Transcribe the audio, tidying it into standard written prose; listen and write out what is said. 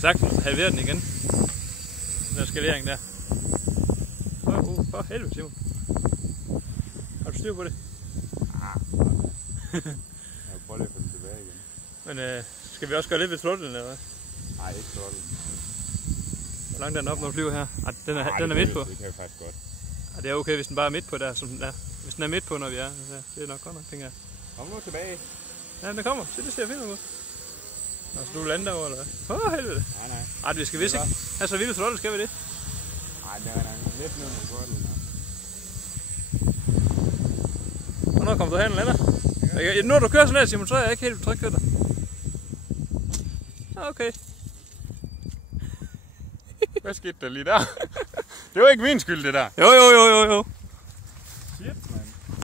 Sagtens halvere den igen. Den skalering der. For helvede, Simon. Har du styr på det? Jeg vil prøve at få den tilbage igen. Men skal vi også gøre lidt ved throttlen, eller hvad? Nej, ikke throttlen. Hvor langt er den op, når du flyver her? Den er midt på. Det kan jeg faktisk godt. Det er okay, hvis den bare er midt på der, som den er. Hvis den er midt på, når vi er. Det er nok godt nok, tænker jeg. Kom nu tilbage. Ja, den kommer. Se, det ser fint ud. Altså, du lander over, eller hvad? Helvede. Nej. Ej, vi skal vist ikke have så vildt throttle, skal vi det? Nej, det er lidt ned med throttlen. Hvornår kommer du hen, lander? Når du kører sådan her, Simon, så er jeg ikke helt tryg ved dig. Okay. Hvad skete der lige der? Det var ikke min skyld, det der. Jo. Shit, man.